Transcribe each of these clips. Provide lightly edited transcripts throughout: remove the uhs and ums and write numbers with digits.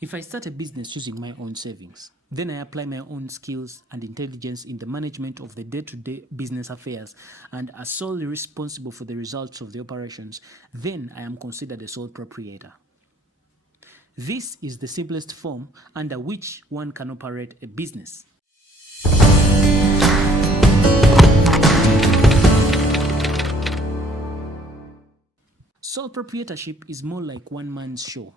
If I start a business using my own savings, then I apply my own skills and intelligence in the management of the day-to-day business affairs and are solely responsible for the results of the operations, then I am considered a sole proprietor. This is the simplest form under which one can operate a business. Sole proprietorship is more like one man's show.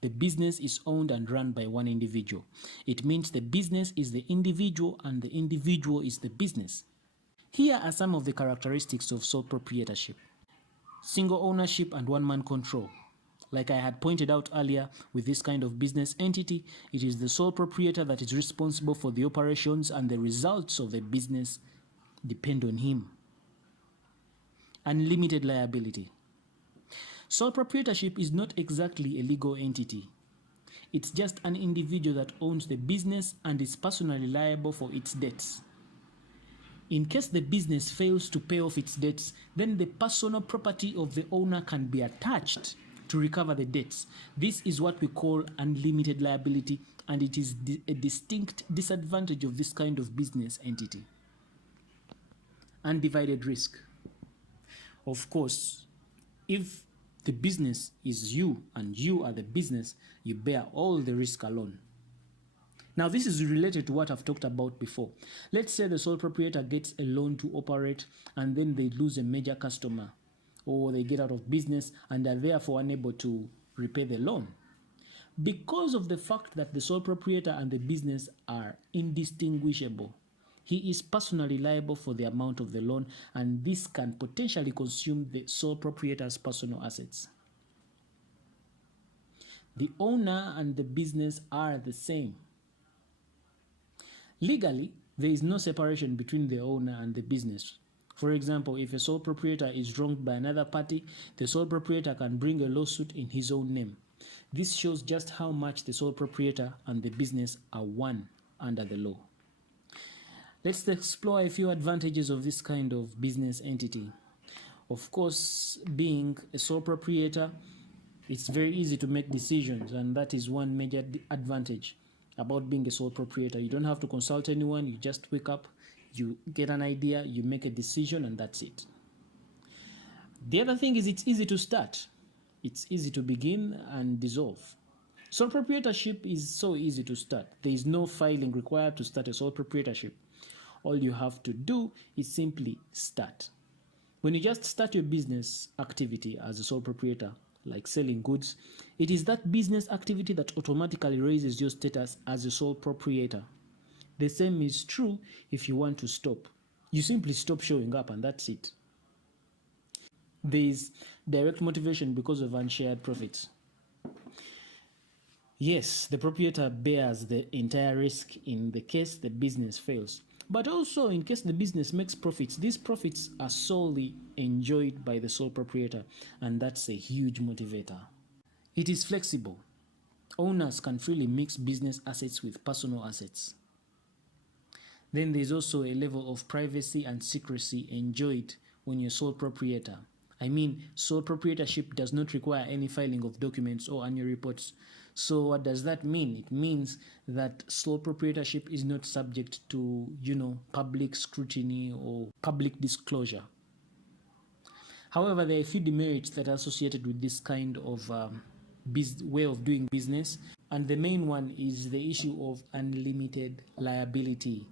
The business is owned and run by one individual. It means the business is the individual and the individual is the business. Here are some of the characteristics of sole proprietorship. Single ownership and one-man control. Like I had pointed out earlier, with this kind of business entity, it is the sole proprietor that is responsible for the operations and the results of the business depend on him. Unlimited liability. Sole proprietorship is not exactly a legal entity. It's just an individual that owns the business and is personally liable for its debts. In case the business fails to pay off its debts, then the personal property of the owner can be attached to recover the debts. This is what we call unlimited liability, and it is a distinct disadvantage of this kind of business entity. Undivided risk. Of course, if the business is you and you are the business, you bear all the risk alone. Now, this is related to what I've talked about before. Let's say the sole proprietor gets a loan to operate and then they lose a major customer or they get out of business and are therefore unable to repay the loan. Because of the fact that the sole proprietor and the business are indistinguishable, he is personally liable for the amount of the loan, and this can potentially consume the sole proprietor's personal assets. The owner and the business are the same. Legally, there is no separation between the owner and the business. For example, if a sole proprietor is wronged by another party, the sole proprietor can bring a lawsuit in his own name. This shows just how much the sole proprietor and the business are one under the law. Let's explore a few advantages of this kind of business entity. Of course, being a sole proprietor, it's very easy to make decisions, and that is one major advantage about being a sole proprietor. You don't have to consult anyone, you just wake up, you get an idea, you make a decision, and that's it. The other thing is it's easy to start. It's easy to begin and dissolve. Sole proprietorship is so easy to start. There is no filing required to start a sole proprietorship. All you have to do is simply start. When you just start your business activity as a sole proprietor, like selling goods, it is that business activity that automatically raises your status as a sole proprietor. The same is true if you want to stop. You simply stop showing up and that's it. There is direct motivation because of unshared profits. Yes, the proprietor bears the entire risk in the case the business fails. But also, in case the business makes profits, these profits are solely enjoyed by the sole proprietor, and that's a huge motivator. It is flexible. Owners can freely mix business assets with personal assets. Then there's also a level of privacy and secrecy enjoyed when you're sole proprietor. I mean, sole proprietorship does not require any filing of documents or annual reports. So what does that mean? It means that sole proprietorship is not subject to, public scrutiny or public disclosure. However, there are a few demerits that are associated with this kind of way of doing business. And the main one is the issue of unlimited liability.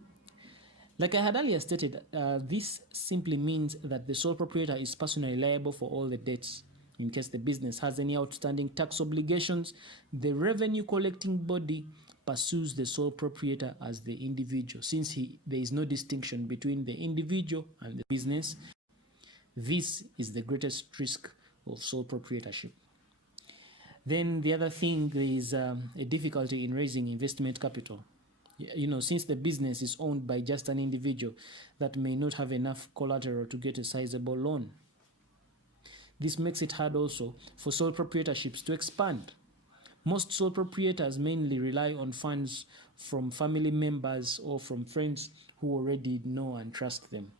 Like I had earlier stated, this simply means that the sole proprietor is personally liable for all the debts. In case the business has any outstanding tax obligations, the revenue collecting body pursues the sole proprietor as the individual. Since there is no distinction between the individual and the business, this is the greatest risk of sole proprietorship. Then the other thing is a difficulty in raising investment capital. Since the business is owned by just an individual that may not have enough collateral to get a sizable loan. This makes it hard also for sole proprietorships to expand. Most sole proprietors mainly rely on funds from family members or from friends who already know and trust them.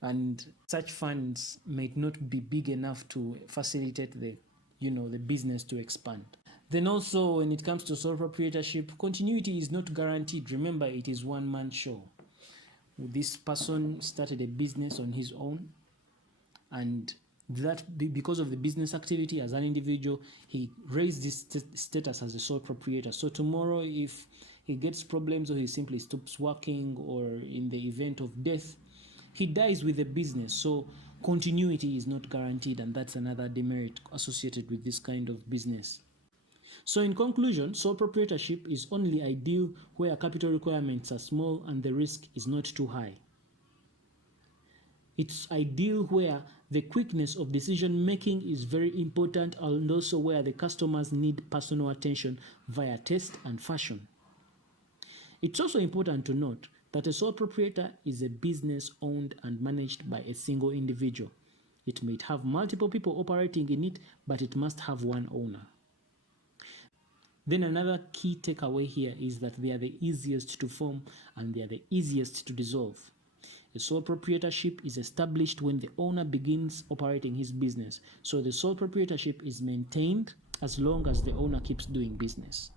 And such funds might not be big enough to facilitate the business to expand. Then also, when it comes to sole proprietorship, continuity is not guaranteed. Remember, it is one-man show. This person started a business on his own, and that because of the business activity as an individual, he raised his status as a sole proprietor. So tomorrow, if he gets problems or he simply stops working, or in the event of death, he dies with the business. So continuity is not guaranteed, and that's another demerit associated with this kind of business. So in conclusion, sole proprietorship is only ideal where capital requirements are small and the risk is not too high. It's ideal where the quickness of decision making is very important, and also where the customers need personal attention via taste and fashion. It's also important to note that a sole proprietor is a business owned and managed by a single individual. It might have multiple people operating in it, but it must have one owner. Then another key takeaway here is that they are the easiest to form and they are the easiest to dissolve. A sole proprietorship is established when the owner begins operating his business. So the sole proprietorship is maintained as long as the owner keeps doing business.